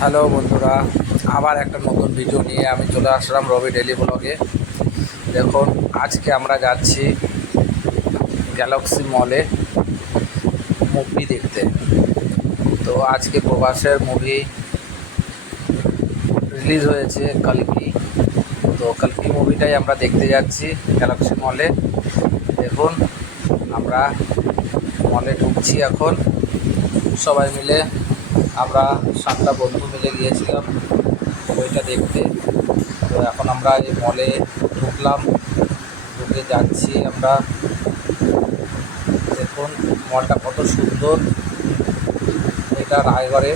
Hello বন্ধুরা, আবার একটা নতুন ভিডিও নিয়ে আমি চলে আসলাম রবি ডেলি ব্লগে দেখুন, আজকে আমরা যাচ্ছি গ্যালাক্সি মলে মুভি দেখতে। তো আজকে প্রবাসের মুভি রিলিজ হয়েছে কালকি। তো কালকি মুভিটাই আমরা দেখতে যাচ্ছি গ্যালাক্সি মলে দেখুন, আমরা মলে ঢুকছি এখন। সবাই মিলে আমরা সাতটা বন্ধু মিলে গিয়েছিলাম বইটা দেখতে। তো এখন আমরা এই মলে ঢুকলাম। ঢুকে যাচ্ছি আমরা। দেখুন মলটা কত সুন্দর। এটা রায়গড়ে,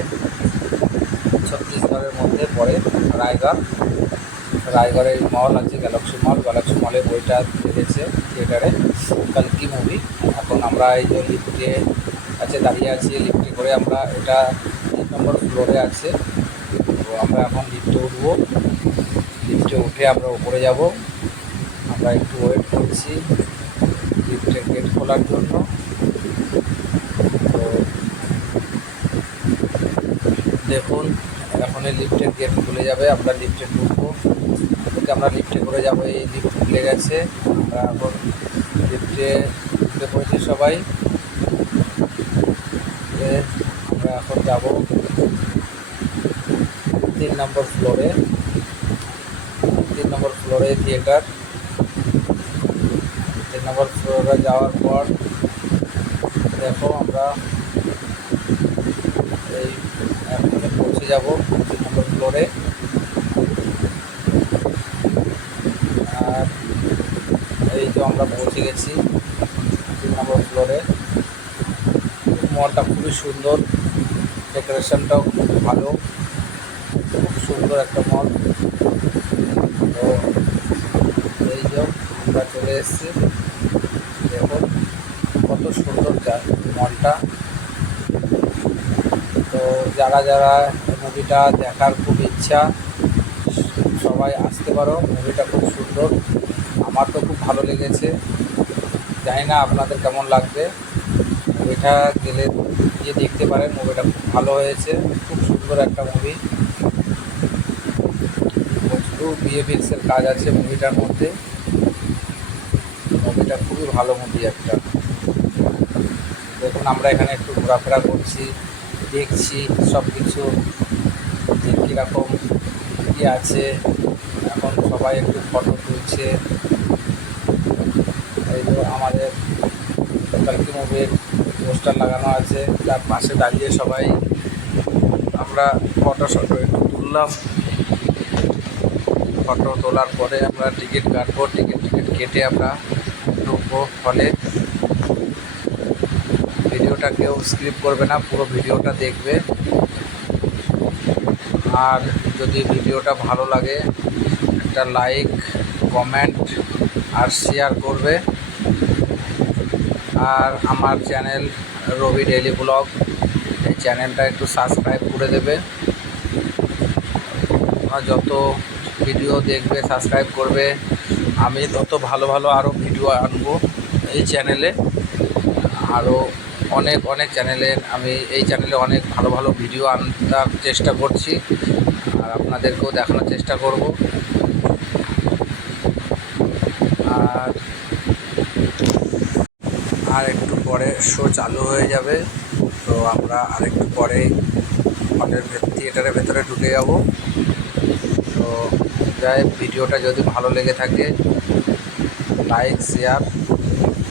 ছত্তিশগড়ের মধ্যে পড়ে রায়গড়। রায়গড়ের মল আছে গ্যালাক্সি মল গ্যালাক্সি মলে বইটা দেখেছে থিয়েটারে কালকি মুভি এখন আমরা এই যে লিফটে কাছে দাঁড়িয়ে আছি লিফটে করে আমরা এটা তিন নম্বর ফ্লোরে আছে। তো আমরা এখন লিফটে উঠবো। লিফটে উঠে আমরা উপরে যাব। আমরা একটু ওয়েট করছি লিফটের গেট খোলার জন্য। তো দেখুন এখন লিফটের গেট খুলে যাবে, আমরা লিফটে ঢুকবো। থেকে আমরা লিফটে করে যাব, এই লিফট খুলে গেছে। আমরা এখন লিফটে উঠে পড়েছি সবাই। উঠে আমরা এখন যাব তিন নম্বর ফ্লোরে। তিন নম্বর ফ্লোরে থিয়েটার। তিন নম্বর ফ্লোরে যাওয়ার পর দেখো আমরা এই পৌঁছে যাব তিন নম্বর ফ্লোরে। আর এই তো আমরা পৌঁছে গেছি তিন নম্বর ফ্লোরে। মলটা খুবই সুন্দর। ডেকোরেশনটাও খুব ভালো। খুব সুন্দর একটা মল। তো এই যে আমরা চলে এসেছি। দেখুন কত সুন্দর মলটা। তো যারা যারা মুভিটা দেখার খুব ইচ্ছা, সবাই আসতে পারো। মুভিটা খুব সুন্দর। আমার তো খুব ভালো লেগেছে। জানি না আপনাদের কেমন লাগবে। মুভিটা গেলে গিয়ে দেখতে পারেন। মুভিটা খুব ভালো হয়েছে। খুব সুন্দর একটা মুভি প্রচুর বিএফএক্সের কাজ আছে মুভিটার মধ্যে। মুভিটা খুবই ভালো মুভি একটা। দেখুন, আমরা এখানে একটু ঘোরাফেরা করছি, দেখছি সব কিছু যে কীরকম কী আছে। এখন সবাই একটু ফটো তুলছে। এই তো আমাদের কালকি মুভির পোস্টার লাগানো আছে তার পাশে দাঁড়িয়ে সবাই আমরা ফটো শটো একটু তুললাম। ফটো তোলার পরে আমরা টিকিট কাটবো টিকিট টিকিট কেটে আমরা ঢুকবো হলে ভিডিওটা কেউ স্ক্রিপ করবে না, পুরো ভিডিওটা দেখবে। আর যদি ভিডিওটা ভালো লাগে, একটা লাইক কমেন্ট আর শেয়ার করবে। আর আমার চ্যানেল রবি ডেইলি ব্লগ এই চ্যানেলটা একটু সাবস্ক্রাইব করে দেবে। যত ভিডিও দেখবে সাবস্ক্রাইব করবে, আমি তত ভালো ভালো আরও ভিডিও আনব এই চ্যানেলে আরও অনেক অনেক চ্যানেলে আমি এই চ্যানেলে অনেক ভালো ভালো ভিডিও আনতার চেষ্টা করছি। আর আপনাদেরকেও দেখানোর চেষ্টা করব। আর আর একটু পরে শো চালু হয়ে যাবে। তো আমরা আর একটু পরে হলের থিয়েটারের ভেতরে ঢুকে যাব। তো যাই ভিডিওটা যদি ভালো লেগে থাকে লাইক শেয়ার